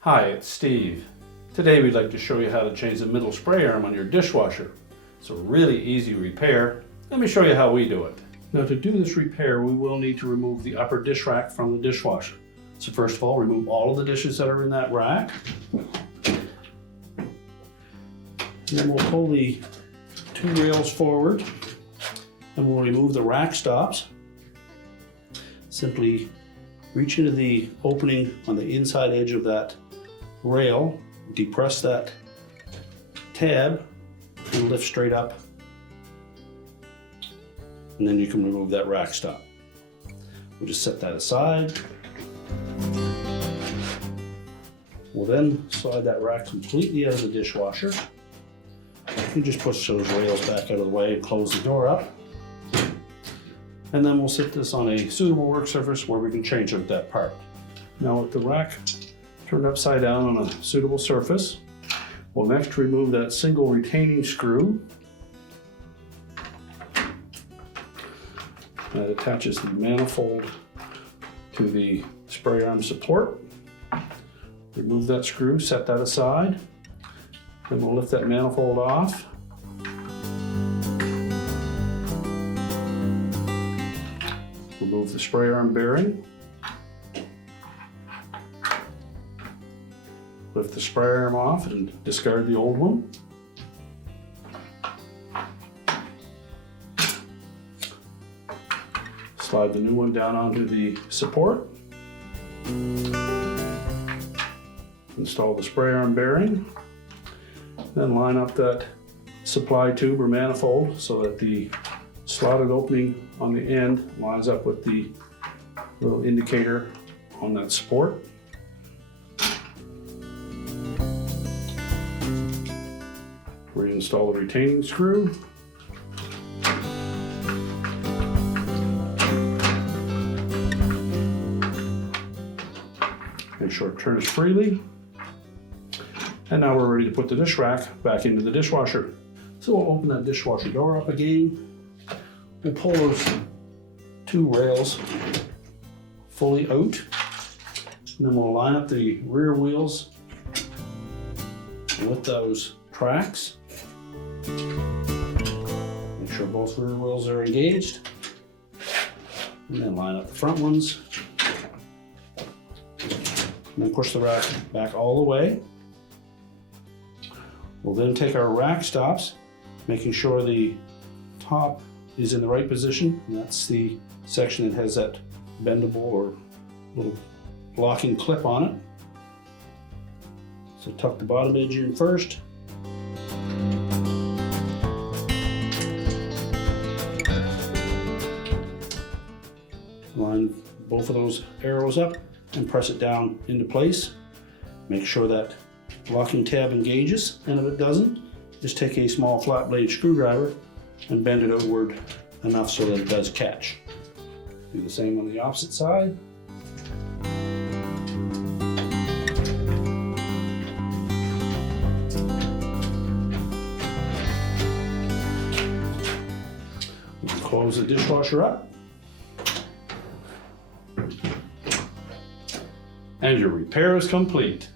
Hi, it's Steve. Today we'd like to show you how to change the middle spray arm on your dishwasher. It's a really easy repair. Let me show you how we do it. Now to do this repair, we will need to remove the upper dish rack from the dishwasher. So first of all, remove all of the dishes that are in that rack. And then we'll pull the two rails forward and we'll remove the rack stops. Simply reach into the opening on the inside edge of that rail, depress that tab and lift straight up, and then you can remove that rack stop. We'll just set that aside. We'll then slide that rack completely out of the dishwasher. You just push those rails back out of the way and close the door up. And then we'll sit this on a suitable work surface where we can change out that part. Now with the rack turned upside down on a suitable surface, we'll next remove that single retaining screw that attaches the manifold to the spray arm support. Remove that screw, set that aside, then we'll lift that manifold off. Remove the spray arm bearing. Lift the spray arm off and discard the old one. Slide the new one down onto the support. Install the spray arm bearing. Then line up that supply tube or manifold so that the slotted opening on the end lines up with the little indicator on that support. Reinstall the retaining screw. Make sure it turns freely. And now we're ready to put the dish rack back into the dishwasher. So we'll open that dishwasher door up again. We'll pull those two rails fully out. And then we'll line up the rear wheels with those tracks. Make sure both rear wheels are engaged. And then line up the front ones. And then push the rack back all the way. We'll then take our rack stops, making sure the top is in the right position. And that's the section that has that bendable or little locking clip on it. So tuck the bottom edge in first. Line both of those arrows up and press it down into place. Make sure that locking tab engages, and if it doesn't, just take a small flat blade screwdriver and bend it outward enough so that it does catch. Do the same on the opposite side. Close the dishwasher up. And your repair is complete.